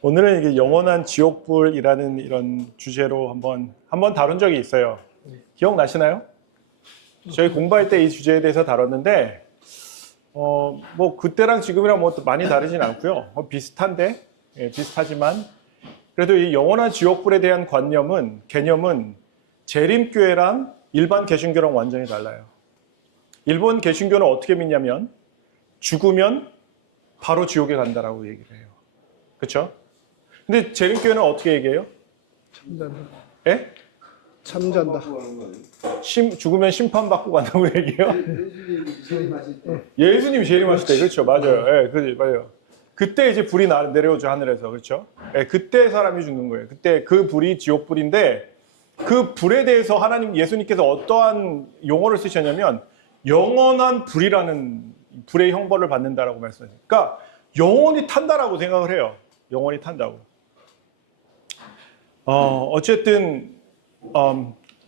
오늘은 이게 영원한 지옥불이라는 이런 주제로 한번 다룬 적이 있어요. 기억나시나요? 저희 공부할 때 이 주제에 대해서 다뤘는데 뭐 그때랑 지금이랑 뭐 많이 다르진 않고요. 비슷한데 비슷하지만 그래도 이 영원한 지옥불에 대한 개념은 재림교회랑 일반 개신교랑 완전히 달라요. 일본 개신교는 어떻게 믿냐면 죽으면 바로 지옥에 간다라고 얘기를 해요. 그렇죠? 근데 재림교회는 어떻게 얘기해요? 참잔다. 예? 참잔다. 죽으면 심판받고 간다고 얘기해요? 예수님이 재림하실 때. 예수님이 재림하실 때, 그렇죠. 맞아요. 예, 맞아요. 그때 이제 불이 내려오죠, 하늘에서. 그렇죠? 예, 그때 사람이 죽는 거예요. 그때 그 불이 지옥불인데 그 불에 대해서 예수님께서 어떠한 용어를 쓰셨냐면 영원한 불이라는 불의 형벌을 받는다라고 말씀하셨어요. 그러니까 영원히 탄다라고 생각을 해요. 영원히 탄다고. 어쨌든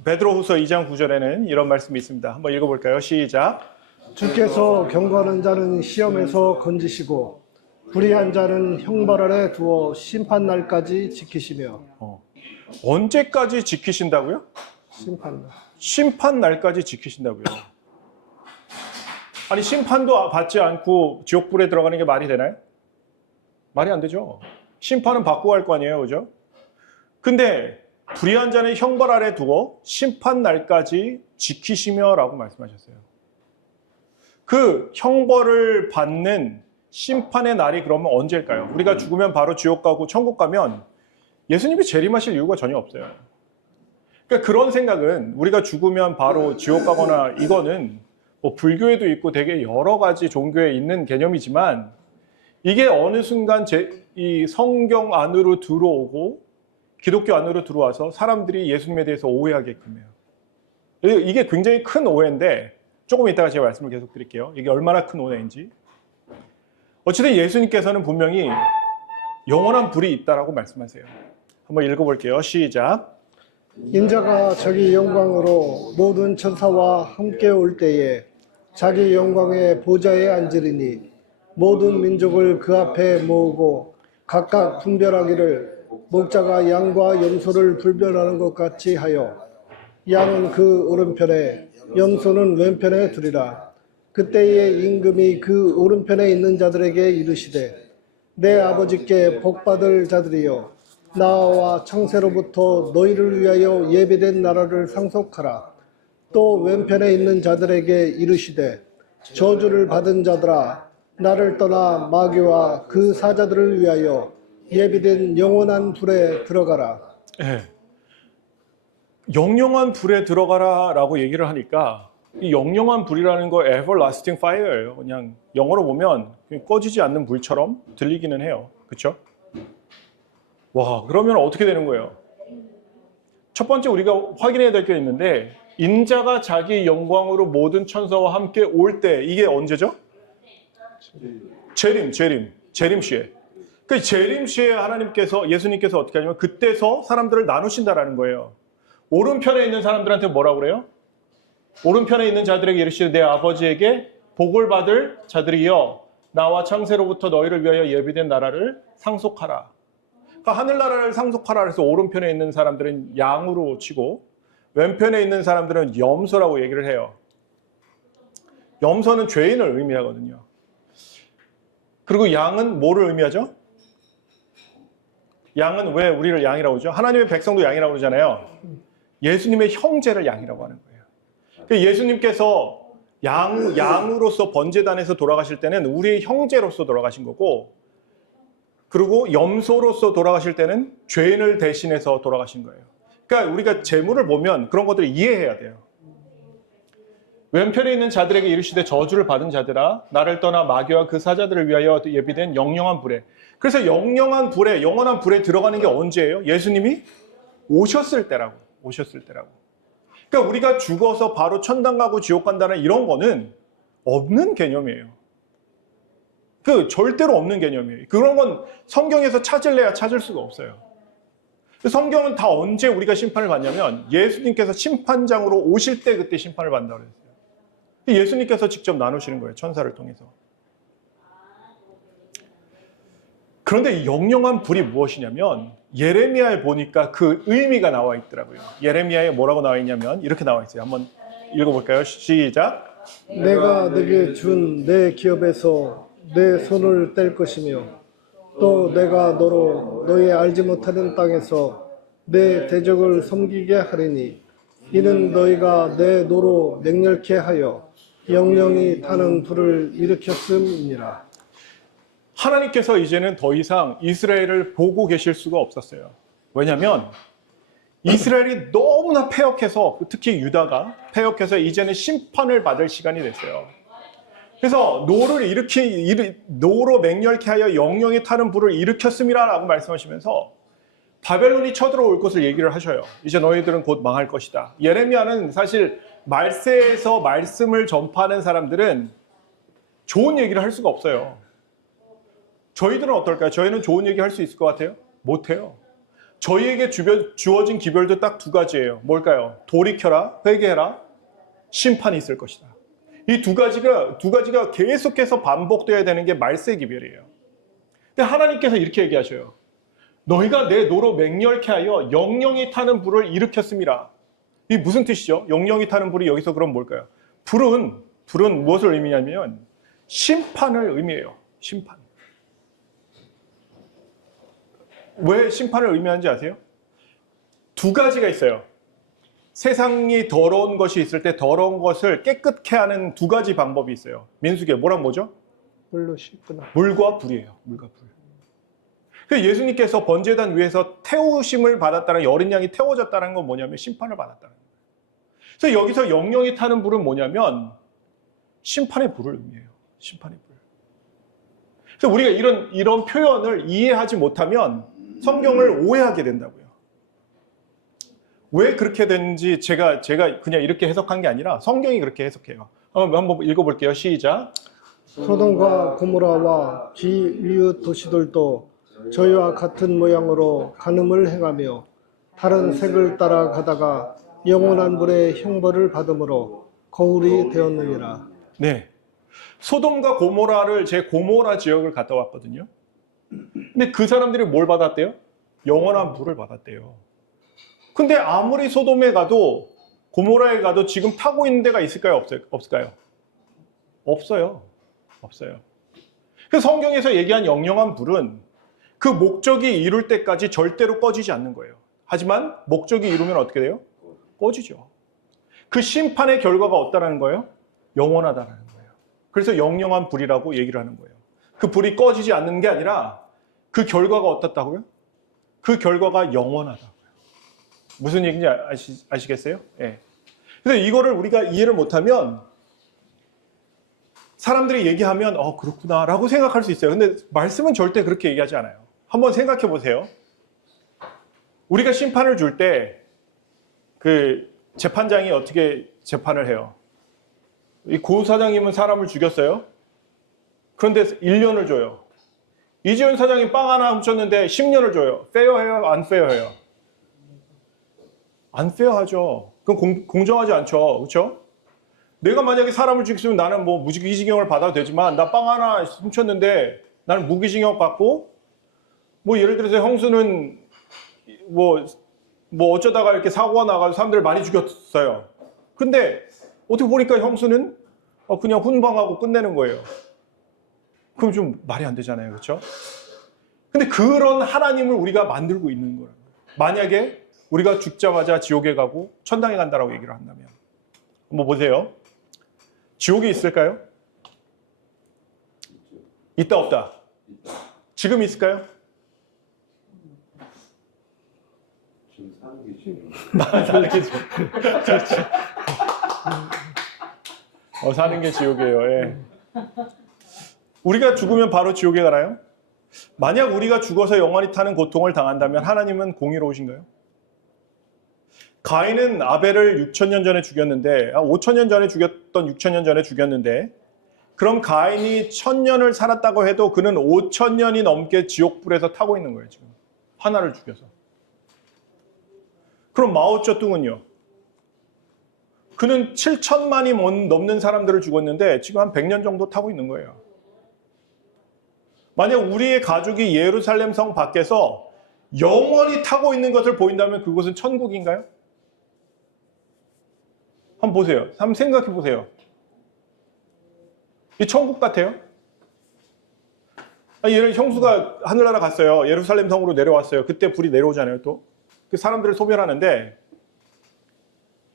베드로후서 2장 9절에는 이런 말씀이 있습니다. 한번 읽어볼까요? 시작. 주께서 경건한 자는 시험에서 건지시고 불의한 자는 형벌 아래 두어 심판 날까지 지키시며. 언제까지 지키신다고요? 심판날. 심판 날까지 지키신다고요. 아니 심판도 받지 않고 지옥불에 들어가는 게 말이 되나요? 말이 안 되죠. 심판은 받고 갈 거 아니에요, 그죠? 근데 불의한 자는 형벌 아래 두고 심판 날까지 지키시며라고 말씀하셨어요. 그 형벌을 받는 심판의 날이 그러면 언제일까요? 우리가 죽으면 바로 지옥 가고 천국 가면 예수님이 재림하실 이유가 전혀 없어요. 그러니까 그런 생각은 우리가 죽으면 바로 지옥 가거나 이거는 뭐 불교에도 있고 되게 여러 가지 종교에 있는 개념이지만 이게 어느 순간 이 성경 안으로 들어오고 기독교 안으로 들어와서 사람들이 예수님에 대해서 오해하게끔 해요. 이게 굉장히 큰 오해인데 조금 이따가 제가 말씀을 계속 드릴게요. 이게 얼마나 큰 오해인지. 어쨌든 예수님께서는 분명히 영원한 불이 있다라고 말씀하세요. 한번 읽어볼게요. 시작. 인자가 자기 영광으로 모든 천사와 함께 올 때에 자기 영광의 보좌에 앉으리니 모든 민족을 그 앞에 모으고 각각 분별하기를 목자가 양과 염소를 분별하는 것 같이 하여 양은 그 오른편에 염소는 왼편에 두리라. 그때에 임금이 그 오른편에 있는 자들에게 이르시되 내 아버지께 복받을 자들이여 나와 창세로부터 너희를 위하여 예비된 나라를 상속하라. 또 왼편에 있는 자들에게 이르시되 저주를 받은 자들아 나를 떠나 마귀와 그 사자들을 위하여 예비된 영원한 불에 들어가라. 네. 영영한 불에 들어가라라고 얘기를 하니까 이 영영한 불이라는 거 everlasting fire예요. 그냥 영어로 보면 꺼지지 않는 불처럼 들리기는 해요. 그렇죠? 와, 그러면 어떻게 되는 거예요? 첫 번째 우리가 확인해야 될 게 있는데 인자가 자기 영광으로 모든 천사와 함께 올 때 이게 언제죠? 재림시에. 그 재림시에 예수님께서 어떻게 하냐면 그때서 사람들을 나누신다라는 거예요. 오른편에 있는 사람들한테 뭐라고 그래요? 오른편에 있는 자들에게 이르시되 내 아버지에게 복을 받을 자들이여 나와 창세로부터 너희를 위하여 예비된 나라를 상속하라. 그러니까 하늘나라를 상속하라 해서 오른편에 있는 사람들은 양으로 치고 왼편에 있는 사람들은 염소라고 얘기를 해요. 염소는 죄인을 의미하거든요. 그리고 양은 뭐를 의미하죠? 양은 왜 우리를 양이라고 하죠? 하나님의 백성도 양이라고 그러잖아요. 예수님의 형제를 양이라고 하는 거예요. 예수님께서 양으로서 번제단에서 돌아가실 때는 우리의 형제로서 돌아가신 거고 그리고 염소로서 돌아가실 때는 죄인을 대신해서 돌아가신 거예요. 그러니까 우리가 재물을 보면 그런 것들을 이해해야 돼요. 왼편에 있는 자들에게 이르시되 저주를 받은 자들아 나를 떠나 마귀와 그 사자들을 위하여 예비된 영영한 불에. 그래서 영영한 불에 영원한 불에 들어가는 게 언제예요? 예수님이 오셨을 때라고. 그러니까 우리가 죽어서 바로 천당 가고 지옥 간다는 이런 거는 없는 개념이에요. 절대로 없는 개념이에요. 그런 건 성경에서 찾을래야 찾을 수가 없어요. 성경은 다 언제 우리가 심판을 받냐면 예수님께서 심판장으로 오실 때 그때 심판을 받는다고 그랬어요. 예수님께서 직접 나누시는 거예요. 천사를 통해서. 그런데 이 영영한 불이 무엇이냐면 예레미야에 보니까 그 의미가 나와 있더라고요. 예레미야에 뭐라고 나와 있냐면 이렇게 나와 있어요. 한번 읽어볼까요? 시작. 내가 내게 준 내 기업에서 내 손을 뗄 것이며 또 내가 너로 너의 알지 못하는 땅에서 내 대적을 섬기게 하리니 이는 너희가 내 노로 맹렬케 하여 영영이 타는 불을 일으켰음이니라. 하나님께서 이제는 더 이상 이스라엘을 보고 계실 수가 없었어요. 왜냐하면 이스라엘이 너무나 패역해서, 특히 유다가 패역해서 이제는 심판을 받을 시간이 됐어요. 그래서 노로 맹렬케 하여 영영이 타는 불을 일으켰음이라 라고 말씀하시면서 바벨론이 쳐들어올 것을 얘기를 하셔요. 이제 너희들은 곧 망할 것이다. 예레미야는 사실 말세에서 말씀을 전파하는 사람들은 좋은 얘기를 할 수가 없어요. 저희들은 어떨까요? 저희는 좋은 얘기 할 수 있을 것 같아요? 못해요. 저희에게 주어진 기별도 딱 두 가지예요. 뭘까요? 돌이켜라, 회개해라, 심판이 있을 것이다. 이 두 가지가 계속해서 반복되어야 되는 게 말세 기별이에요. 근데 하나님께서 이렇게 얘기하셔요. 너희가 내 노로 맹렬케 하여 영영이 타는 불을 일으켰음이라. 이게 무슨 뜻이죠? 영영이 타는 불이 여기서 그럼 뭘까요? 불은 무엇을 의미하냐면 심판을 의미해요. 심판. 왜 심판을 의미하는지 아세요? 두 가지가 있어요. 세상이 더러운 것이 있을 때 더러운 것을 깨끗게 하는 두 가지 방법이 있어요. 민수기에 뭐랑 뭐죠? 불로 씻구나. 물과 불이에요. 물과 불. 그래서 예수님께서 번제단 위에서 태우심을 받았다는, 어린 양이 태워졌다는 건 뭐냐면 심판을 받았다는 거예요. 그래서 여기서 영영이 타는 불은 뭐냐면 심판의 불을 의미해요. 심판의 불. 그래서 우리가 이런 표현을 이해하지 못하면 성경을 오해하게 된다고요. 왜 그렇게 되는지 제가 그냥 이렇게 해석한 게 아니라 성경이 그렇게 해석해요. 한번 읽어볼게요. 시작. 소돔과 고모라와 비위의 도시들도 저희와 같은 모양으로 간음을 행하며 다른 색을 따라 가다가 영원한 불의 형벌을 받음으로 거울이 되었느니라. 네. 소돔과 고모라를, 제 고모라 지역을 갔다 왔거든요. 근데 그 사람들이 뭘 받았대요? 영원한 불을 받았대요. 근데 아무리 소돔에 가도 고모라에 가도 지금 타고 있는 데가 있을까요? 없을까요? 없어요. 없어요. 그래서 성경에서 얘기한 영영한 불은 그 목적이 이룰 때까지 절대로 꺼지지 않는 거예요. 하지만 목적이 이루면 어떻게 돼요? 꺼지죠. 그 심판의 결과가 없다라는 거예요? 영원하다라는 거예요. 그래서 영영한 불이라고 얘기를 하는 거예요. 그 불이 꺼지지 않는 게 아니라 그 결과가 어떻다고요? 그 결과가 영원하다고요. 무슨 얘기인지 아시겠어요? 예. 그래서 이거를 우리가 이해를 못하면 사람들이 얘기하면 그렇구나 라고 생각할 수 있어요. 근데 말씀은 절대 그렇게 얘기하지 않아요. 한번 생각해 보세요. 우리가 심판을 줄 때 그 재판장이 어떻게 재판을 해요? 이 고 사장님은 사람을 죽였어요. 그런데 1년을 줘요. 이지훈 사장이 빵 하나 훔쳤는데 10년을 줘요. 페어해요? 안 페어해요? 안 페어하죠. 그건 공정하지 않죠. 그렇죠? 내가 만약에 사람을 죽였으면 나는 뭐 무기징역을 받아도 되지만 나 빵 하나 훔쳤는데 나는 무기징역 받고 뭐 예를 들어서 형수는 뭐 어쩌다가 이렇게 사고가 나가지고 사람들을 많이 죽였어요. 근데 어떻게 보니까 형수는 그냥 훈방하고 끝내는 거예요. 그럼 좀 말이 안 되잖아요. 그렇죠? 근데 그런 하나님을 우리가 만들고 있는 거예요. 만약에 우리가 죽자마자 지옥에 가고 천당에 간다라고 얘기를 한다면 한번 보세요. 지옥이 있을까요? 있다 없다? 지금 있을까요? 지금 사는 게 지금 사는 게 지옥. 그렇지. 사는 게 지옥이에요. 예. 우리가 죽으면 바로 지옥에 가나요? 만약 우리가 죽어서 영원히 타는 고통을 당한다면 하나님은 공의로우신가요? 가인은 아벨을 6,000년 전에 죽였는데 5,000년 전에 죽였던 6,000년 전에 죽였는데 그럼 가인이 1,000년을 살았다고 해도 그는 5,000년이 넘게 지옥불에서 타고 있는 거예요. 지금 하나를 죽여서. 그럼 마오쩌둥은요? 그는 7천만이 넘는 사람들을 죽었는데 지금 한 100년 정도 타고 있는 거예요. 만약 우리의 가족이 예루살렘 성 밖에서 영원히 타고 있는 것을 보인다면 그곳은 천국인가요? 한번 보세요. 한번 생각해 보세요. 이 천국 같아요? 예를 형수가 하늘나라 갔어요. 예루살렘 성으로 내려왔어요. 그때 불이 내려오잖아요. 또 그 사람들을 소멸하는데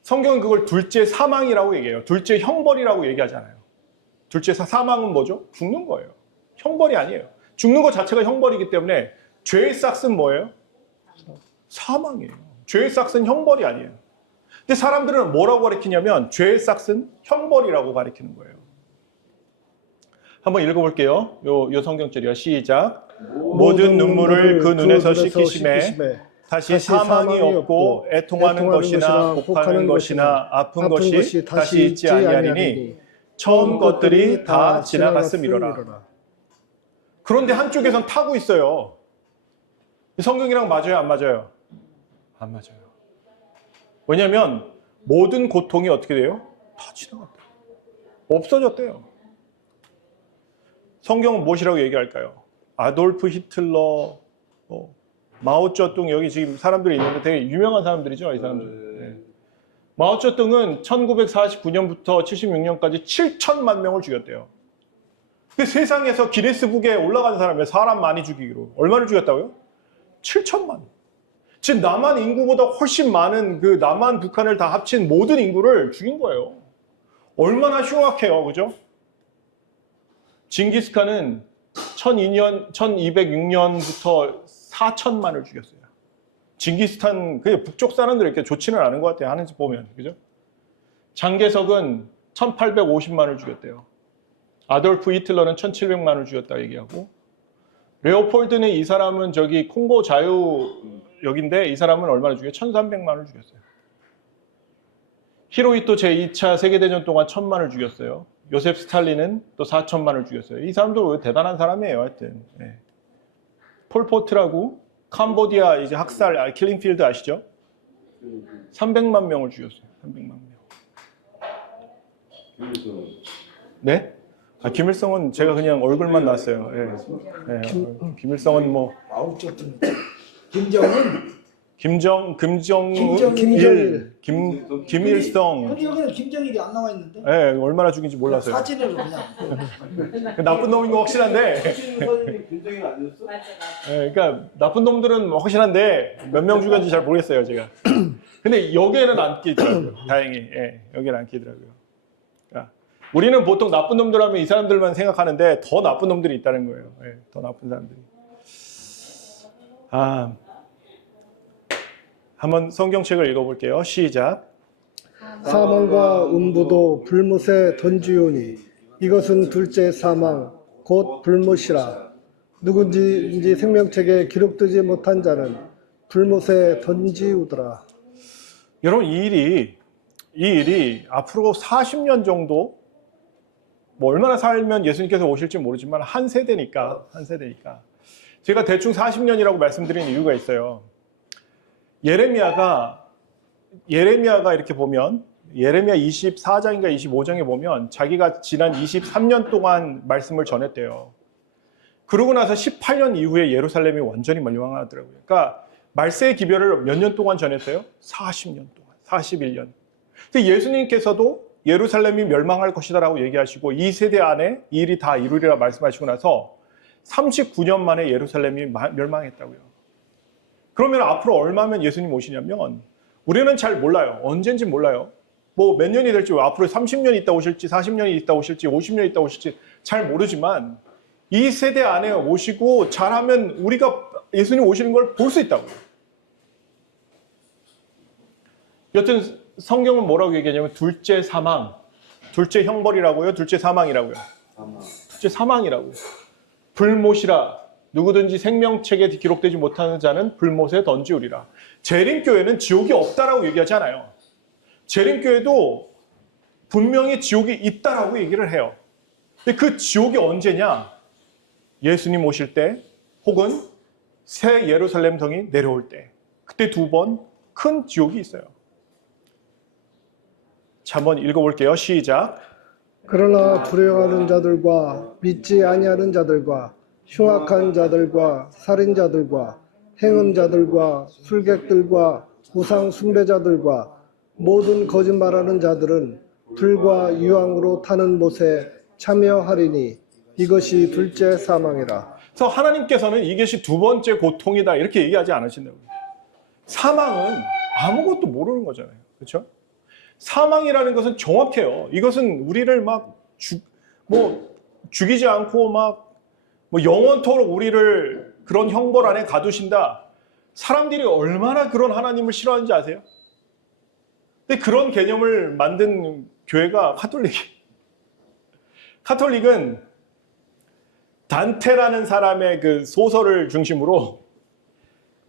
성경은 그걸 둘째 사망이라고 얘기해요. 둘째 형벌이라고 얘기하잖아요. 둘째 사망은 뭐죠? 죽는 거예요. 형벌이 아니에요. 죽는 것 자체가 형벌이기 때문에 죄의 싹은 뭐예요? 사망이에요. 죄의 싹은 형벌이 아니에요. 근데 사람들은 뭐라고 가르치냐면 죄의 싹은 형벌이라고 가르치는 거예요. 한번 읽어볼게요. 요 성경절이요. 시작. 모든 눈물을 그 눈에서 씻기심에 다시 사망이 없고 애통하는 것이나 곡하는 것이나 아픈 것이 다시 있지 아니하리니 처음 것들이 다 지나갔음이로라. 그런데 한쪽에선 타고 있어요. 성경이랑 맞아요? 안 맞아요? 안 맞아요. 왜냐하면 모든 고통이 어떻게 돼요? 다 지나갔대요. 없어졌대요. 성경은 무엇이라고 얘기할까요? 아돌프 히틀러, 마오쩌둥, 여기 지금 사람들이 있는데 되게 유명한 사람들이죠, 이 사람들. 네. 마오쩌둥은 1949년부터 76년까지 7천만 명을 죽였대요. 그 세상에서 기네스북에 올라간 사람이에요. 사람 많이 죽이기로. 얼마를 죽였다고요? 7천만. 즉 남한 인구보다 훨씬 많은 그 남한, 북한을 다 합친 모든 인구를 죽인 거예요. 얼마나 흉악해요, 그죠? 징기스칸은 1206년부터 4천만을 죽였어요. 징기스칸, 그 북쪽 사람들이 이렇게 좋지는 않은 것 같아요. 하는지 보면, 그죠? 장개석은 1850만을 죽였대요. 아돌프 히틀러는 1700만을 죽였다 얘기하고, 레오폴드는 이 사람은 저기 콩고 자유역인데 이 사람은 얼마나 죽였어요? 1300만을 죽였어요. 히로히토 제2차 세계대전 동안 1000만을 죽였어요. 요셉 스탈린은 또 4000만을 죽였어요. 이 사람들 대단한 사람이에요, 하여튼. 네. 폴포트라고 캄보디아 이제 학살, 킬링필드 아시죠? 300만 명을 죽였어요. 300만 명. 네? 김일성은 제가 그냥 얼굴만 났어요. 예. 네. 김일성은 뭐 마오쩌둥, 김정은, 김정일, 김일성. 여기는 김정일이 안 나와 있는데. 예, 얼마나 죽인지 몰랐어요. 사진으로 그냥. 나쁜 놈인 거 확실한데. 김정일 아니었어? 예, 그러니까 나쁜 놈들은 확실한데 몇 명 죽였는지 잘 모르겠어요, 제가. 근데 여기에는 안 끼더라고요. 다행히. 예, 여기에는 안 끼더라고요. 우리는 보통 나쁜 놈들 하면 이 사람들만 생각하는데 더 나쁜 놈들이 있다는 거예요. 예, 더 나쁜 사람들이. 한번 성경책을 읽어볼게요. 시작. 사망과 음부도 불못에 던지오니 이것은 둘째 사망 곧 불못이라. 누군지 생명책에 기록되지 못한 자는 불못에 던지우더라. 여러분 이 일이 앞으로 40년 정도 뭐 얼마나 살면 예수님께서 오실지 모르지만 한 세대니까 제가 대충 40년이라고 말씀드린 이유가 있어요. 예레미야가 이렇게 보면 예레미야 24장인가 25장에 보면 자기가 지난 23년 동안 말씀을 전했대요. 그러고 나서 18년 이후에 예루살렘이 완전히 멸망하더라고요. 그러니까 말세의 기별을 몇 년 동안 전했어요? 40년 동안, 41년. 근데 예수님께서도 예루살렘이 멸망할 것이다라고 얘기하시고 이 세대 안에 이 일이 다 이루리라 말씀하시고 나서 39년 만에 예루살렘이 멸망했다고요. 그러면 앞으로 얼마면 예수님 오시냐면 우리는 잘 몰라요. 언젠지 몰라요. 뭐 몇 년이 될지 앞으로 30년이 있다 오실지 40년이 있다 오실지 50년이 있다 오실지 잘 모르지만 이 세대 안에 오시고 잘하면 우리가 예수님 오시는 걸 볼 수 있다고요. 여튼 성경은 뭐라고 얘기하냐면 둘째 사망, 둘째 형벌이라고요, 둘째 사망이라고요. 둘째 사망이라고요. 불못이라. 누구든지 생명책에 기록되지 못하는 자는 불못에 던지우리라. 재림교회는 지옥이 없다라고 얘기하지 않아요. 재림교회도 분명히 지옥이 있다라고 얘기를 해요. 근데 그 지옥이 언제냐? 예수님 오실 때 혹은 새 예루살렘 성이 내려올 때. 그때 두 번 큰 지옥이 있어요. 자, 한번 읽어볼게요. 시작. 그러나 불행하는 자들과 믿지 아니하는 자들과 흉악한 자들과 살인자들과 행음자들과 술객들과 우상 숭배자들과 모든 거짓말하는 자들은 불과 유황으로 타는 못에 참여하리니 이것이 둘째 사망이라. 그래서 하나님께서는 이것이 두 번째 고통이다 이렇게 얘기하지 않으신다고요. 사망은 아무것도 모르는 거잖아요. 그렇죠? 사망이라는 것은 정확해요. 이것은 우리를 막 죽이지 않고 뭐 영원토록 우리를 그런 형벌 안에 가두신다. 사람들이 얼마나 그런 하나님을 싫어하는지 아세요? 근데 그런 개념을 만든 교회가 카톨릭이에요. 카톨릭은 단테라는 사람의 그 소설을 중심으로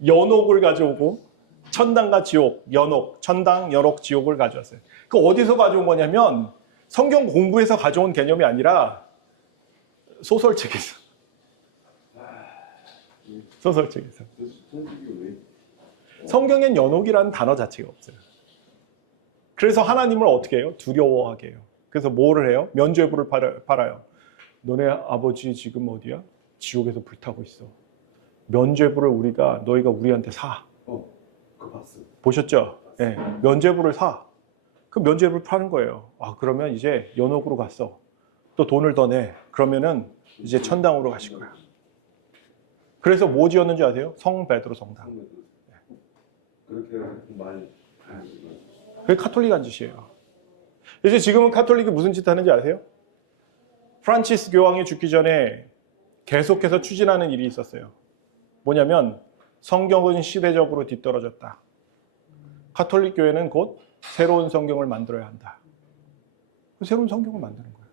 연옥을 가져오고 천당과 지옥, 연옥, 천당, 연옥, 지옥을 가져왔어요. 그 어디서 가져온 거냐면 성경 공부에서 가져온 개념이 아니라 소설책에서. 소설책에서. 성경엔 연옥이라는 단어 자체가 없어요. 그래서 하나님을 어떻게 해요? 두려워하게 해요. 그래서 뭐를 해요? 면죄부를 팔아요. 너네 아버지 지금 어디야? 지옥에서 불타고 있어. 면죄부를 너희가 우리한테 사. 그거 봤어. 보셨죠? 네, 면죄부를 사. 그 면죄부를 파는 거예요. 그러면 이제 연옥으로 갔어. 또 돈을 더 내. 그러면은 이제 천당으로 가실 거야. 그래서 뭐 지었는지 아세요? 성 베드로 성당. 그렇게 많이. 그게 카톨릭 한 짓이에요. 이제 지금은 카톨릭이 무슨 짓 하는지 아세요? 프란치스 교황이 죽기 전에 계속해서 추진하는 일이 있었어요. 뭐냐면 성경은 시대적으로 뒤떨어졌다. 카톨릭 교회는 곧 새로운 성경을 만들어야 한다. 새로운 성경을 만드는 거예요.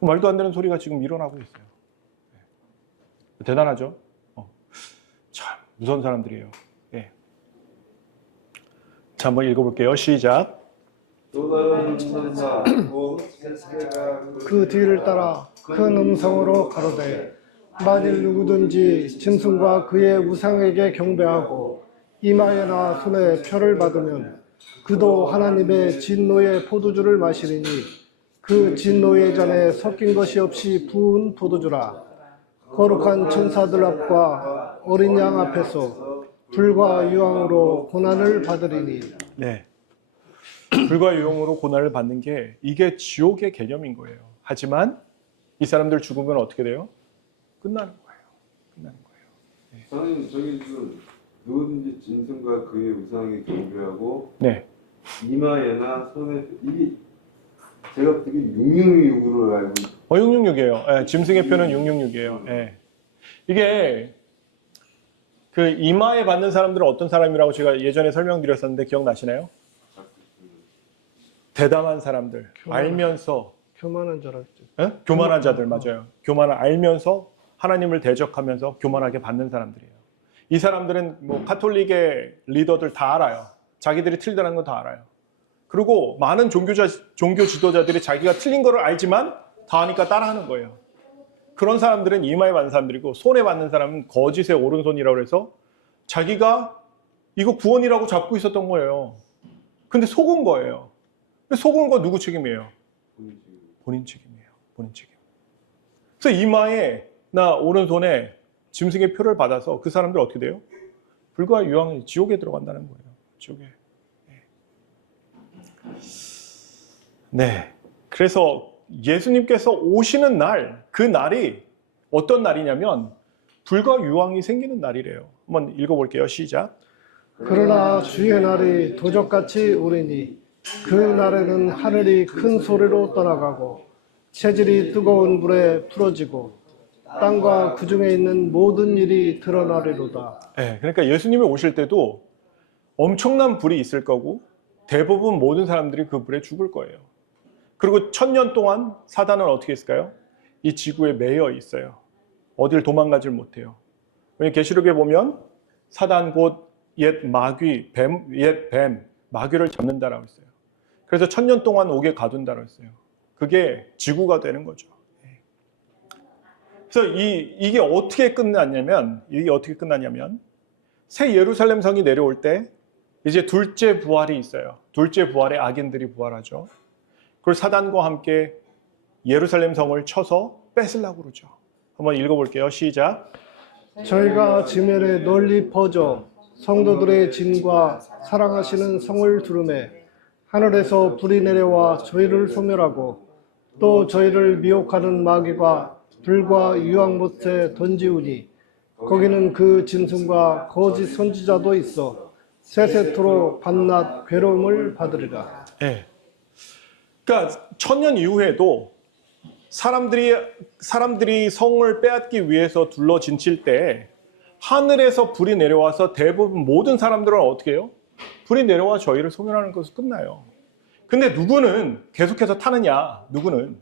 말도 안 되는 소리가 지금 일어나고 있어요. 대단하죠? 참 무서운 사람들이에요. 예. 자, 한번 읽어볼게요. 시작. 또 다른 천사 곧 세세가 그 뒤를 따라 큰 음성으로 가로되 만일 누구든지 짐승과 그의 우상에게 경배하고 이마에나 손에 표를 받으면 그도 하나님의 진노의 포도주를 마시리니 그 진노의 잔에 섞인 것이 없이 부은 포도주라. 거룩한 천사들 앞과 어린 양 앞에서 불과 유황으로 고난을 받으리니. 네. 불과 유용으로 고난을 받는 게 이게 지옥의 개념인 거예요. 하지만 이 사람들 죽으면 어떻게 돼요? 끝나는 거예요. 끝나는 거예요. 선생님 저기 지금 누구든지 짐승과 그의 우상에 경배하고 네. 이마에나 손에 이게 제가 되게 666으로 알고 666이에요. 예, 짐승의 표는 666이에요. 예. 이게 그 이마에 받는 사람들은 어떤 사람이라고 제가 예전에 설명드렸었는데 기억나시나요? 대담한 사람들, 알면서 교만한 자라 했죠. 예? 교만한 자들 맞아요. 알면서 하나님을 대적하면서 교만하게 받는 사람들이에요. 이 사람들은 뭐 카톨릭의 리더들 다 알아요. 자기들이 틀리다는 건 다 알아요. 그리고 많은 종교 지도자들이 자기가 틀린 거를 알지만 다 아니까 따라하는 거예요. 그런 사람들은 이마에 받는 사람들이고 손에 받는 사람은 거짓의 오른손이라고 해서 자기가 이거 구원이라고 잡고 있었던 거예요. 근데 속은 거예요. 속은 거 누구 책임이에요? 본인 책임이에요. 본인 책임. 그래서 이마에 나 오른손에 짐승의 표를 받아서 그 사람들 어떻게 돼요? 불과 유황이 지옥에 들어간다는 거예요. 지옥에. 네. 그래서 예수님께서 오시는 날, 그 날이 어떤 날이냐면 불과 유황이 생기는 날이래요. 한번 읽어볼게요. 시작. 그러나 주의 날이 도적같이 오리니 그 날에는 하늘이 큰 소리로 떠나가고 체질이 뜨거운 불에 풀어지고 땅과 그 중에 있는 모든 일이 드러나리로다. 네, 그러니까 예수님이 오실 때도 엄청난 불이 있을 거고 대부분 모든 사람들이 그 불에 죽을 거예요. 그리고 1000년 동안 사단은 어떻게 했을까요? 이 지구에 매여 있어요. 어딜 도망가질 못해요. 왜냐하면 계시록에 보면 사단 곧 옛 마귀, 옛 뱀, 마귀를 잡는다라고 했어요. 그래서 1000년 동안 옥에 가둔다라고 했어요. 그게 지구가 되는 거죠. 그래서 이게 어떻게 끝났냐면 새 예루살렘 성이 내려올 때 이제 둘째 부활이 있어요. 둘째 부활에 악인들이 부활하죠. 그리고 사단과 함께 예루살렘 성을 쳐서 뺏으려고 그러죠. 한번 읽어볼게요. 시작. 저희가 지면에 널리 퍼져 성도들의 진과 사랑하시는 성을 두르매 하늘에서 불이 내려와 저희를 소멸하고 또 저희를 미혹하는 마귀가 불과 유황못에 던지우니 거기는 그 짐승과 거짓 선지자도 있어 세세토록 밤낮 괴로움을 받으리라. 예. 그러니까 천년 이후에도 사람들이 성을 빼앗기 위해서 둘러진칠 때 하늘에서 불이 내려와서 대부분 모든 사람들은 어떻게 해요? 불이 내려와 저희를 소멸하는 것으로 끝나요. 근데 누구는 계속해서 타느냐? 누구는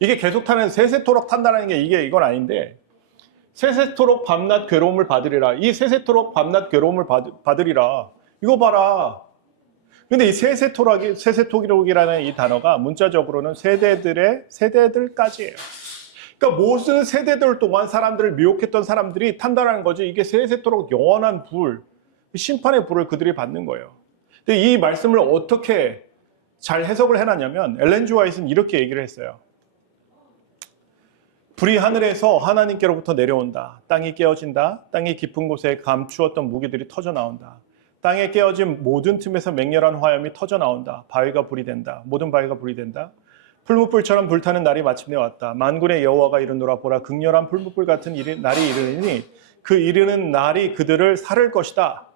이게 계속 타는 세세토록 탄다는 게 이건 아닌데 세세토록 밤낮 괴로움을 받으리라. 이 세세토록 밤낮 괴로움을 받으리라. 이거 봐라. 근데 이 세세토록이라는 이 단어가 문자적으로는 세대들까지예요. 그러니까 모든 세대들 동안 사람들을 미혹했던 사람들이 탄다라는 거지. 이게 세세토록 영원한 불, 심판의 불을 그들이 받는 거예요. 근데 이 말씀을 어떻게 잘 해석을 해놨냐면 엘렌 G. 화이트는 이렇게 얘기를 했어요. 불이 하늘에서 하나님께로부터 내려온다. 땅이 깨어진다. 땅이 깊은 곳에 감추었던 무기들이 터져 나온다. 땅에 깨어진 모든 틈에서 맹렬한 화염이 터져 나온다. 바위가 불이 된다. 모든 바위가 불이 된다. 풀무불처럼 불타는 날이 마침내 왔다. 만군의 여호와가 이르노라. 보라, 극렬한 풀무불 같은 날이 이르니 그 이르는 날이 그들을 살을 것이다.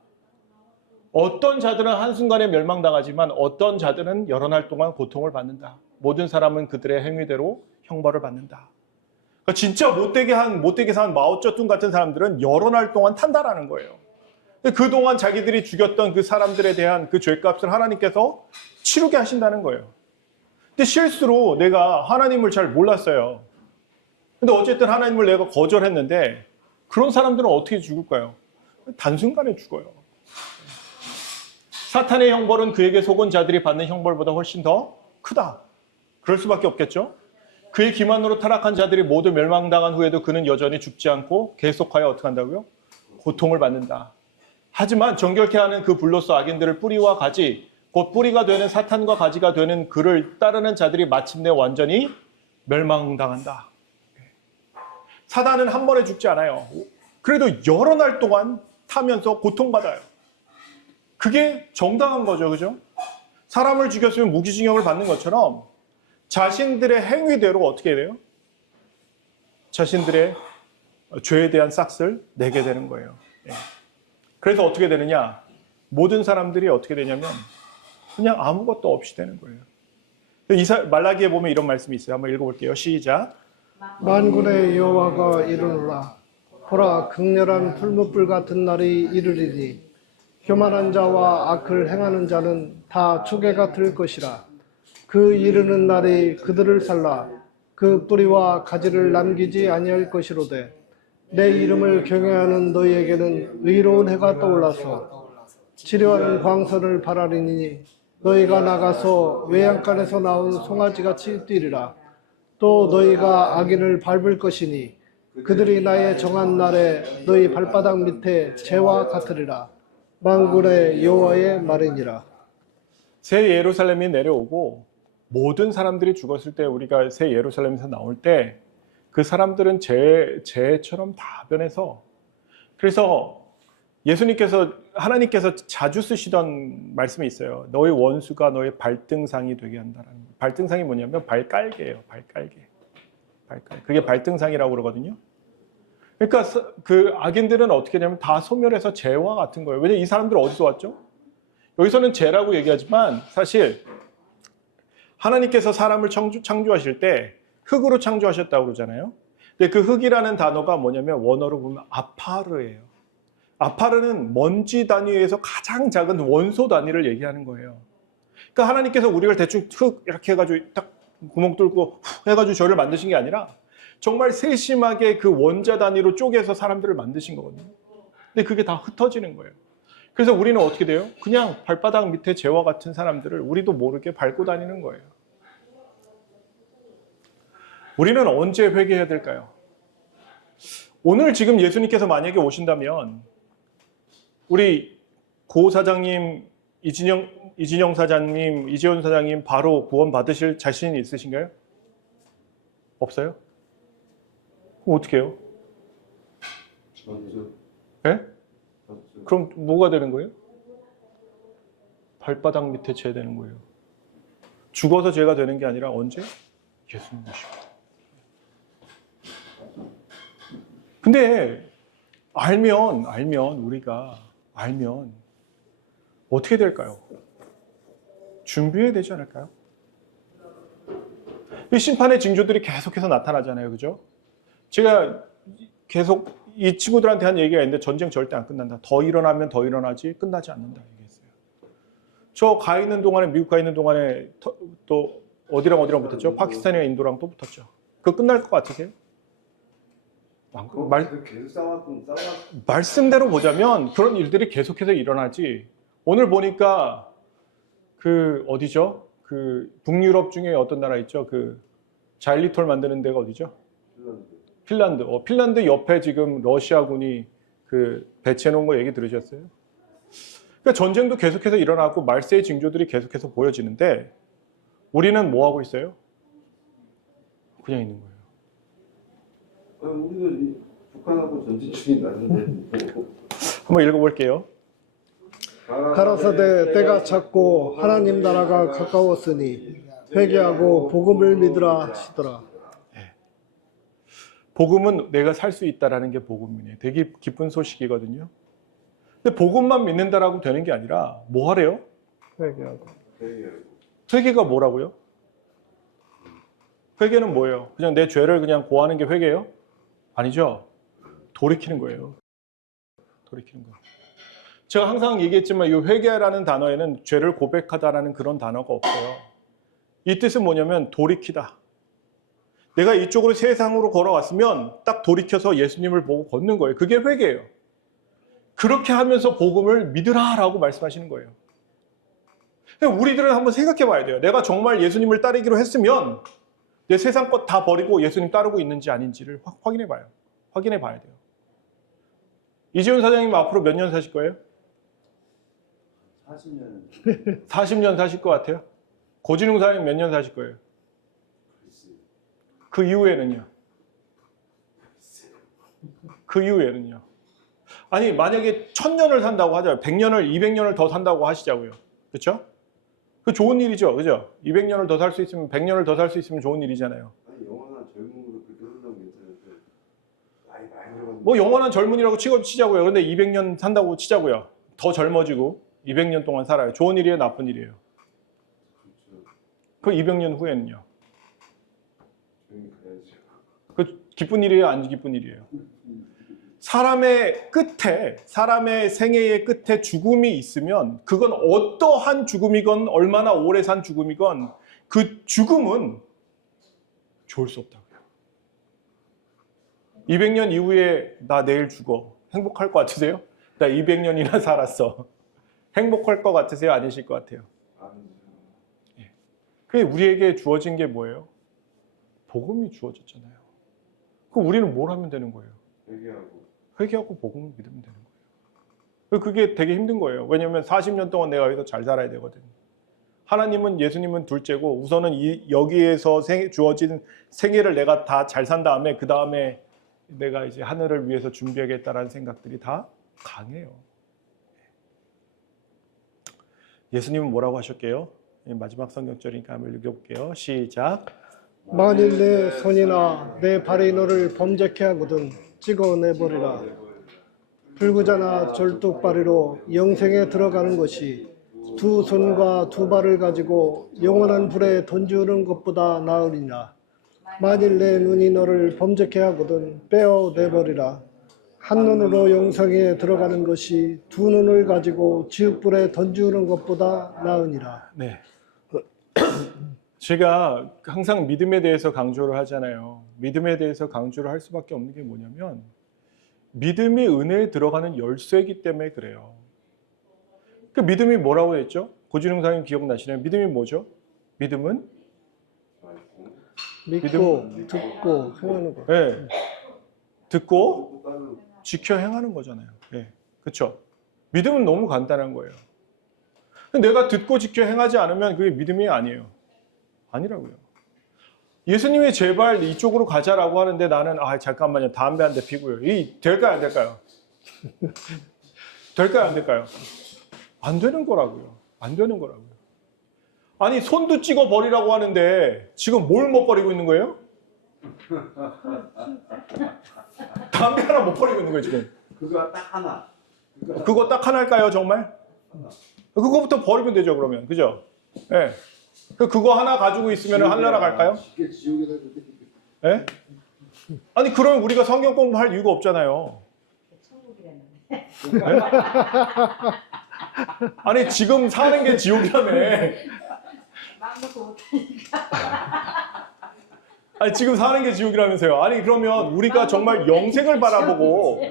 어떤 자들은 한순간에 멸망당하지만 어떤 자들은 여러 날 동안 고통을 받는다. 모든 사람은 그들의 행위대로 형벌을 받는다. 그러니까 진짜 못되게 산 마오쩌둥 같은 사람들은 여러 날 동안 탄다라는 거예요. 그동안 자기들이 죽였던 그 사람들에 대한 그 죄값을 하나님께서 치르게 하신다는 거예요. 근데 실수로 내가 하나님을 잘 몰랐어요. 근데 어쨌든 하나님을 내가 거절했는데 그런 사람들은 어떻게 죽을까요? 단순간에 죽어요. 사탄의 형벌은 그에게 속은 자들이 받는 형벌보다 훨씬 더 크다. 그럴 수밖에 없겠죠. 그의 기만으로 타락한 자들이 모두 멸망당한 후에도 그는 여전히 죽지 않고 계속하여 어떻게 한다고요? 고통을 받는다. 하지만 정결케 하는 그 불로서 악인들을 뿌리와 가지, 곧 뿌리가 되는 사탄과 가지가 되는 그를 따르는 자들이 마침내 완전히 멸망당한다. 사단은 한 번에 죽지 않아요. 그래도 여러 날 동안 타면서 고통받아요. 그게 정당한 거죠. 그죠? 사람을 죽였으면 무기징역을 받는 것처럼 자신들의 행위대로 어떻게 돼요? 자신들의 죄에 대한 싹을 내게 되는 거예요. 그래서 어떻게 되느냐? 모든 사람들이 어떻게 되냐면 그냥 아무것도 없이 되는 거예요. 말라기에 보면 이런 말씀이 있어요. 한번 읽어볼게요. 시작. 만군의 여호와가 이르노라. 보라, 극렬한 풀무불 같은 날이 이르리니 교만한 자와 악을 행하는 자는 다 초계가 들 것이라. 그 이르는 날이 그들을 살라 그 뿌리와 가지를 남기지 아니할 것이로되 내 이름을 경외하는 너희에게는 의로운 해가 떠올라서 치료하는 광선을 바라리니 너희가 나가서 외양간에서 나온 송아지같이 뛰리라. 또 너희가 악인을 밟을 것이니 그들이 나의 정한 날에 너희 발바닥 밑에 재와 같으리라. 만군의 여호와의 말이니라. 새 예루살렘이 내려오고 모든 사람들이 죽었을 때 우리가 새 예루살렘에서 나올 때 그 사람들은 죄처럼 다 변해서, 그래서 하나님께서 자주 쓰시던 말씀이 있어요. 너의 원수가 너의 발등상이 되게 한다라는 거예요. 발등상이 뭐냐면 발깔개예요. 발깔개. 그게 발등상이라고 그러거든요. 그러니까 그 악인들은 어떻게 되냐면 다 소멸해서 죄와 같은 거예요. 왜냐면 이 사람들 어디서 왔죠? 여기서는 죄라고 얘기하지만 사실 하나님께서 사람을 창조하실 때 흙으로 창조하셨다고 그러잖아요. 근데 그 흙이라는 단어가 뭐냐면 원어로 보면 아파르예요. 아파르는 먼지 단위에서 가장 작은 원소 단위를 얘기하는 거예요. 그러니까 하나님께서 우리를 대충 흙 이렇게 해가지고 딱 구멍 뚫고 해가지고 저를 만드신 게 아니라 정말 세심하게 그 원자 단위로 쪼개서 사람들을 만드신 거거든요. 근데 그게 다 흩어지는 거예요. 그래서 우리는 어떻게 돼요? 그냥 발바닥 밑에 재와 같은 사람들을 우리도 모르게 밟고 다니는 거예요. 우리는 언제 회개해야 될까요? 오늘 지금 예수님께서 만약에 오신다면 우리 고 사장님, 이진영 사장님, 이재훈 사장님 바로 구원 받으실 자신이 있으신가요? 없어요? 그럼 어떻게 해요? 맞죠. 예? 맞죠. 그럼 뭐가 되는 거예요? 발바닥 밑에 죄 되는 거예요. 죽어서 죄가 되는 게 아니라 언제? 예수님 오시고. 근데 우리가 알면 어떻게 될까요? 준비해야 되지 않을까요? 이 심판의 징조들이 계속해서 나타나잖아요. 그죠? 제가 계속 이 친구들한테 한 얘기가 있는데 전쟁 절대 안 끝난다. 더 일어나면 더 일어나지 끝나지 않는다. 얘기했어요. 저 가 있는 동안에 미국 가 있는 동안에 또 어디랑 붙었죠? 파키스탄이랑 인도랑 또 붙었죠. 그거 끝날 것 같으세요? 계속 싸웠고 말씀대로 보자면 그런 일들이 계속해서 일어나지. 오늘 보니까 그 어디죠? 그 북유럽 중에 어떤 나라 있죠? 그 자일리톨 만드는 데가 어디죠? 핀란드. 핀란드 옆에 지금 러시아군이 그 배치해 놓은 거 얘기 들으셨어요? 그러니까 전쟁도 계속해서 일어나고 말세의 징조들이 계속해서 보여지는데 우리는 뭐 하고 있어요? 그냥 있는 거예요. 우리는 북한하고 전쟁 중이 나는데 한번 읽어볼게요. 가라사대 때가 찼고 하나님 나라가 가까웠으니 회개하고 복음을 믿으라 하시더라. 복음은 내가 살 수 있다라는 게 복음이에요. 되게 기쁜 소식이거든요. 근데 복음만 믿는다라고 되는 게 아니라 뭐 하래요? 회개하고. 회개가 뭐라고요? 회개는 뭐예요? 그냥 내 죄를 그냥 고하는 게 회개예요? 아니죠. 돌이키는 거예요. 돌이키는 거. 제가 항상 얘기했지만 이 회개라는 단어에는 죄를 고백하다라는 그런 단어가 없어요. 이 뜻은 뭐냐면 돌이키다. 내가 이쪽으로 세상으로 걸어왔으면 딱 돌이켜서 예수님을 보고 걷는 거예요. 그게 회개예요. 그렇게 하면서 복음을 믿으라라고 말씀하시는 거예요. 우리들은 한번 생각해 봐야 돼요. 내가 정말 예수님을 따르기로 했으면 내 세상 것 다 버리고 예수님 따르고 있는지 아닌지를 확인해 봐요. 확인해 봐야 돼요. 이재훈 사장님 앞으로 몇 년 사실 거예요? 40년. 40년 사실 것 같아요. 고진웅 사장님 몇 년 사실 거예요? 그 이후에는요? 그 이후에는요? 아니 만약에 1000년을 산다고 하자요. 100년을 200년을 더 산다고 하시자고요. 그렇죠? 그 좋은 일이죠. 그죠? 200년을 더 살 수 있으면 100년을 더 살 수 있으면 좋은 일이잖아요. 아니 영원한 젊음으로 그렇게 산다면 괜찮은데 나이 많이 들어갔는데 뭐 영원한 젊은이라고 치자고요. 그런데 200년 산다고 치자고요. 더 젊어지고 200년 동안 살아요. 좋은 일이에요, 나쁜 일이에요? 그 200년 후에는요? 조용히 가야죠. 그 기쁜 일이에요, 안 기쁜 일이에요? 사람의 끝에, 사람의 생애의 끝에 죽음이 있으면 그건 어떠한 죽음이건 얼마나 오래 산 죽음이건 그 죽음은 좋을 수 없다고요. 200년 이후에 나 내일 죽어. 행복할 것 같으세요? 나 200년이나 살았어. 행복할 것 같으세요? 아니실 것 같아요? 예. 그게 우리에게 주어진 게 뭐예요? 복음이 주어졌잖아요. 그럼 우리는 뭘 하면 되는 거예요? 회개하고 복음을 믿으면 되는 거예요. 그게 되게 힘든 거예요. 왜냐하면 40년 동안 내가 여기서 잘 살아야 되거든. 하나님은 예수님은 둘째고 우선은 여기에서 주어진 생애를 내가 다 잘 산 다음에 그 다음에 내가 이제 하늘을 위해서 준비하겠다라는 생각들이 다 강해요. 예수님은 뭐라고 하셨게요? 마지막 성경절이니까 한번 읽어볼게요. 시작. 만일 내 손이나 내 발이 너를 범죄케 하거든 찍어내버리라. 불구자나 절뚝발이로 영생에 들어가는 것이 두 손과 두 발을 가지고 영원한 불에 던지는 것보다 나으리라. 만일 내 눈이 너를 범죄케 하거든 빼어내버리라. 한 눈으로 영생에 들어가는 것이 두 눈을 가지고 지옥불에 던지는 것보다 나으니라. 네. 제가 항상 믿음에 대해서 강조를 하잖아요. 믿음에 대해서 강조를 할 수밖에 없는 게 뭐냐면 믿음이 은혜에 들어가는 열쇠이기 때문에 그래요. 그 믿음이 뭐라고 했죠? 고진웅 사님 기억나시나요? 믿음이 뭐죠? 믿음은? 믿고 듣고 행하는 것. 네. 듣고 지켜 행하는 거잖아요. 네. 그렇죠? 믿음은 너무 간단한 거예요. 내가 듣고 지켜 행하지 않으면 그게 믿음이 아니에요. 아니라고요. 예수님이 제발 이쪽으로 가자라고 하는데 나는 잠깐만요. 담배 한 대 피고요. 될까요, 안 될까요? 될까요, 안 될까요? 안 되는 거라고요. 안 되는 거라고요. 아니, 손도 찍어 버리라고 하는데 지금 뭘 못 버리고 있는 거예요? 담배 하나 못 버리고 있는 거예요, 지금. 그거 딱 하나. 그거 딱 하나일까요, 정말? 그거부터 버리면 되죠, 그러면. 그죠? 예. 네. 그거 하나 가지고 있으면 하늘나라 갈까요? 쉽게 지옥에다 예? 네? 아니, 그러면 우리가 성경 공부할 이유가 없잖아요. 네? 아니, 지금 사는 게 지옥이라며. 아니, 지금 사는 게 지옥이라면서요. 아니, 그러면 우리가 정말 영생을 바라보고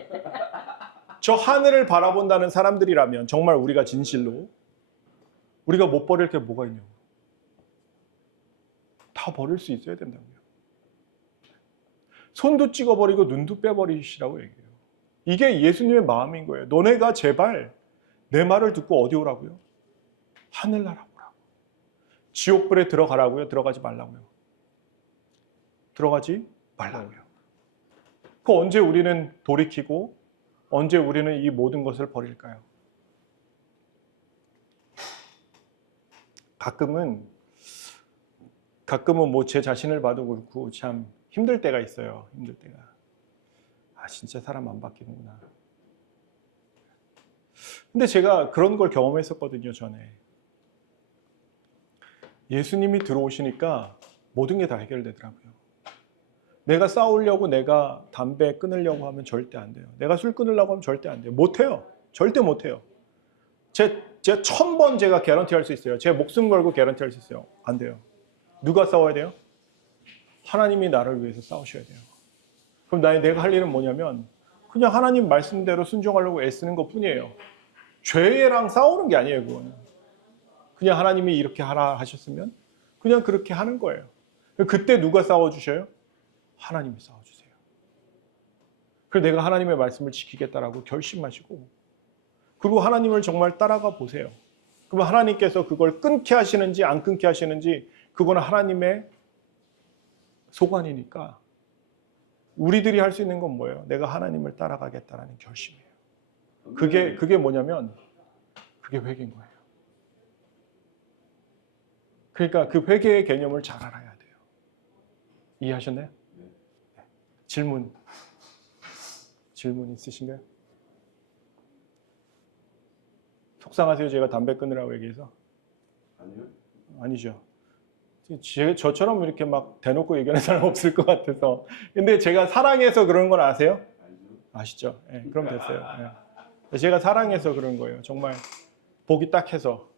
저 하늘을 바라본다는 사람들이라면 정말 우리가 진실로 우리가 못 버릴 게 뭐가 있냐고. 다 버릴 수 있어야 된다고요. 손도 찍어버리고 눈도 빼버리시라고 얘기해요. 이게 예수님의 마음인 거예요. 너네가 제발 내 말을 듣고 어디 오라고요? 하늘나라 오라고. 지옥불에 들어가라고요? 들어가지 말라고요? 들어가지 말라고요. 그 언제 우리는 돌이키고 언제 우리는 이 모든 것을 버릴까요? 가끔은 뭐 제 자신을 봐도 그렇고 참 힘들 때가 있어요. 힘들 때가. 진짜 사람 안 바뀌는구나. 근데 제가 그런 걸 경험했었거든요, 전에. 예수님이 들어오시니까 모든 게 다 해결되더라고요. 내가 싸우려고 내가 담배 끊으려고 하면 절대 안 돼요. 내가 술 끊으려고 하면 절대 안 돼요. 못해요. 절대 못해요. 제가 1000번 제가 개런티 할 수 있어요. 제 목숨 걸고 개런티 할 수 있어요. 안 돼요. 누가 싸워야 돼요? 하나님이 나를 위해서 싸우셔야 돼요. 그럼 내가 할 일은 뭐냐면 그냥 하나님 말씀대로 순종하려고 애쓰는 것 뿐이에요. 죄랑 싸우는 게 아니에요, 그거는. 그냥 하나님이 이렇게 하라 하셨으면 그냥 그렇게 하는 거예요. 그때 누가 싸워주셔요? 하나님이 싸워주세요. 그래서 내가 하나님의 말씀을 지키겠다라고 결심하시고 그리고 하나님을 정말 따라가 보세요. 그러면 하나님께서 그걸 끊게 하시는지 안 끊게 하시는지 그거는 하나님의 소관이니까 우리들이 할 수 있는 건 뭐예요? 내가 하나님을 따라가겠다라는 결심이에요. 그게 뭐냐면 그게 회개인 거예요. 그러니까 그 회개의 개념을 잘 알아야 돼요. 이해하셨나요? 네. 질문 있으신가요? 속상하세요? 제가 담배 끊으라고 얘기해서? 아니요. 아니죠. 저처럼 이렇게 막 대놓고 얘기하는 사람 없을 것 같아서. 근데 제가 사랑해서 그런 건 아세요? 아시죠? 네, 그럼 됐어요. 네. 제가 사랑해서 그런 거예요. 정말 보기 딱 해서.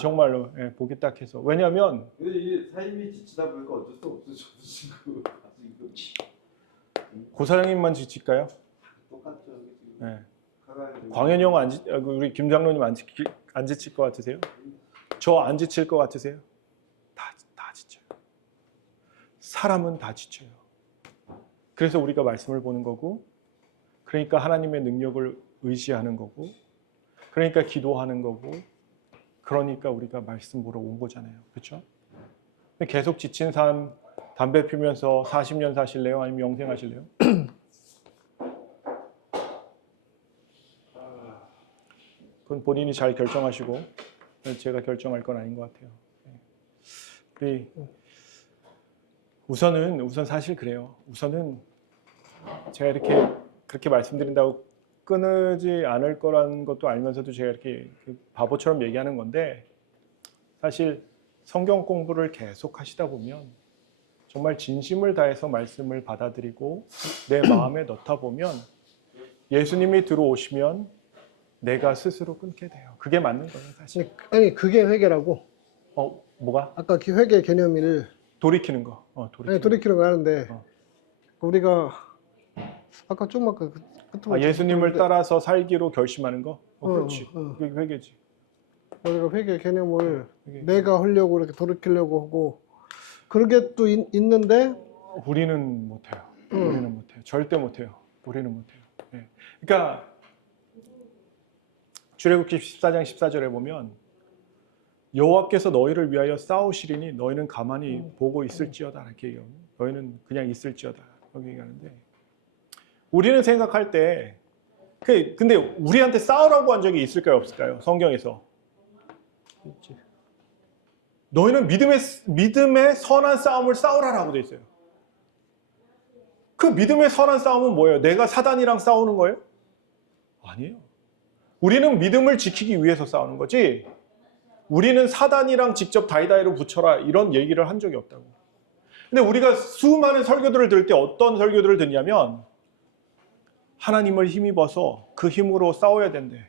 정말로 보기 딱 해서. 왜냐하면 근데 이게 삶이 지치다 보니까 어쩔 수 없어. 저도 지금 고사장님만 지칠까요? 똑같죠. 지금. 네. 가가지고. 광현이 형 우리 김 장로님 안 지칠 것 같으세요? 저 안 지칠 것 같으세요? 다 지쳐요. 사람은 다 지쳐요. 그래서 우리가 말씀을 보는 거고, 그러니까 하나님의 능력을 의지하는 거고, 그러니까 기도하는 거고, 그러니까 우리가 말씀 보러 온 거잖아요. 그렇죠? 근데 계속 지친 삶, 담배 피면서 40년 사실래요? 아니면 영생하실래요? 그건 본인이 잘 결정하시고 제가 결정할 건 아닌 것 같아요. 우리 우선 사실 그래요. 우선은 제가 이렇게 그렇게 말씀드린다고 끊지 않을 거라는 것도 알면서도 제가 이렇게 바보처럼 얘기하는 건데 사실 성경 공부를 계속 하시다 보면 정말 진심을 다해서 말씀을 받아들이고 내 마음에 넣다 보면 예수님이 들어오시면 내가 스스로 끊게 돼요. 그게 맞는 거예요, 사실. 아니 그게 회개라고. 뭐가? 아까 그 회개 개념을 돌이키는 거. 돌이키는 거 하는데 어. 우리가 아까 좀 아까 예수님을 따라서 살기로 결심하는 거? 그렇지. 어. 그게 회개지. 우리가 회개 개념을 회개. 내가 하려고 이렇게 돌이키려고 하고 그게 또 있는데 우리는 못해요. 우리는 못해요. 절대 못해요. 우리는 못해요. 네. 그러니까 출애굽기 14장 14절에 보면 여호와께서 너희를 위하여 싸우시리니 너희는 가만히 보고 있을지어다 이렇게 얘기하고 너희는 그냥 있을지어다 이렇게 얘기하는데 우리는 생각할 때 근데 우리한테 싸우라고 한 적이 있을까요 없을까요? 성경에서 너희는 믿음의 선한 싸움을 싸우라라고 돼 있어요. 그 믿음의 선한 싸움은 뭐예요? 내가 사단이랑 싸우는 거예요? 아니에요. 우리는 믿음을 지키기 위해서 싸우는 거지 우리는 사단이랑 직접 다이다이로 붙여라 이런 얘기를 한 적이 없다고. 근데 우리가 수많은 설교들을 들을 때 어떤 설교들을 듣냐면 하나님을 힘입어서 그 힘으로 싸워야 된대.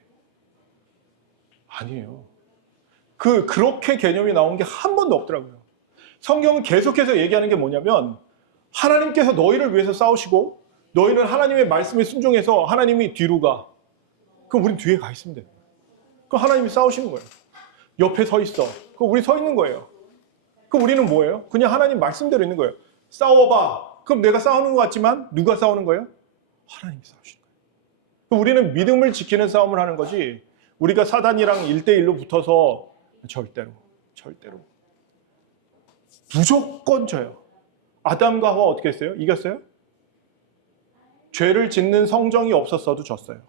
아니에요. 그렇게 개념이 나온 게 한 번도 없더라고요. 성경은 계속해서 얘기하는 게 뭐냐면 하나님께서 너희를 위해서 싸우시고 너희는 하나님의 말씀에 순종해서 하나님이 뒤로 가. 그럼 우린 뒤에 가 있으면 돼요. 그럼 하나님이 싸우시는 거예요. 옆에 서 있어. 그럼 우리 서 있는 거예요. 그럼 우리는 뭐예요? 그냥 하나님 말씀대로 있는 거예요. 싸워봐. 그럼 내가 싸우는 것 같지만 누가 싸우는 거예요? 하나님이 싸우시는 거예요. 그럼 우리는 믿음을 지키는 싸움을 하는 거지 우리가 사단이랑 1대1로 붙어서 절대로 무조건 져요. 아담과 하와 어떻게 했어요? 이겼어요? 죄를 짓는 성정이 없었어도 졌어요.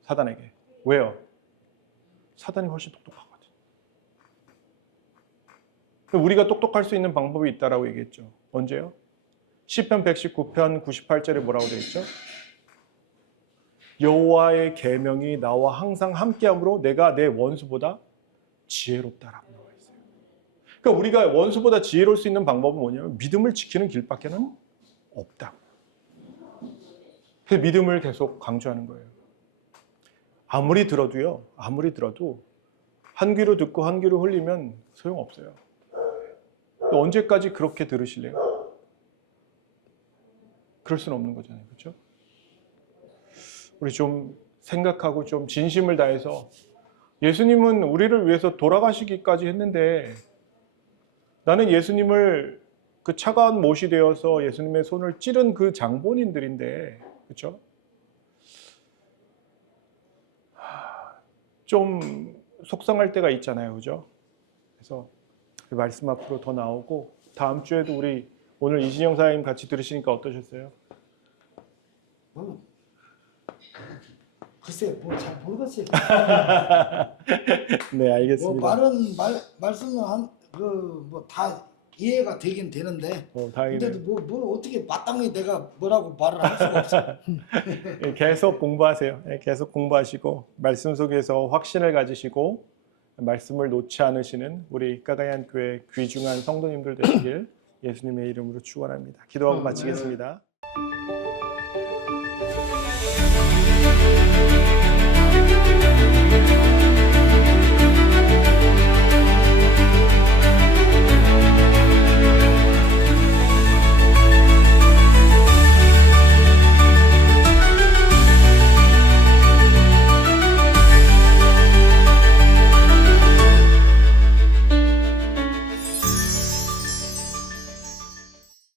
사단에게. 왜요? 사단이 훨씬 똑똑하거든. 우리가 똑똑할 수 있는 방법이 있다라고 얘기했죠. 언제요? 시편 119편 98절에 뭐라고 되어 있죠? 여호와의 계명이 나와 항상 함께함으로 내가 내 원수보다 지혜롭다라고 나와 있어요. 그러니까 우리가 원수보다 지혜로울 수 있는 방법은 뭐냐면 믿음을 지키는 길밖에는 없다. 그래서 믿음을 계속 강조하는 거예요. 아무리 들어도 한 귀로 듣고 한 귀로 흘리면 소용없어요. 또 언제까지 그렇게 들으실래요? 그럴 수는 없는 거잖아요. 그렇죠? 우리 좀 생각하고 좀 진심을 다해서 예수님은 우리를 위해서 돌아가시기까지 했는데 나는 예수님을 그 차가운 못이 되어서 예수님의 손을 찌른 그 장본인들인데 그렇죠? 좀 속상할 때가 있잖아요. 그죠? 그래서 그 말씀 앞으로 더 나오고 다음 주에도 우리 오늘 이진영 사장님 같이 들으시니까 어떠셨어요? 글쎄 뭐 잘 모르겠어요. 네, 알겠습니다. 말씀은 뭐 다 이해가 되긴 되는데 다행이네요. 근데도 뭐 어떻게 마땅히 내가 뭐라고 말을 할 수가 없어. 계속 공부하세요. 계속 공부하시고 말씀 속에서 확신을 가지시고 말씀을 놓지 않으시는 우리 까가얀 교회 귀중한 성도님들 되시길 예수님의 이름으로 축원합니다. 기도하고 마치겠습니다.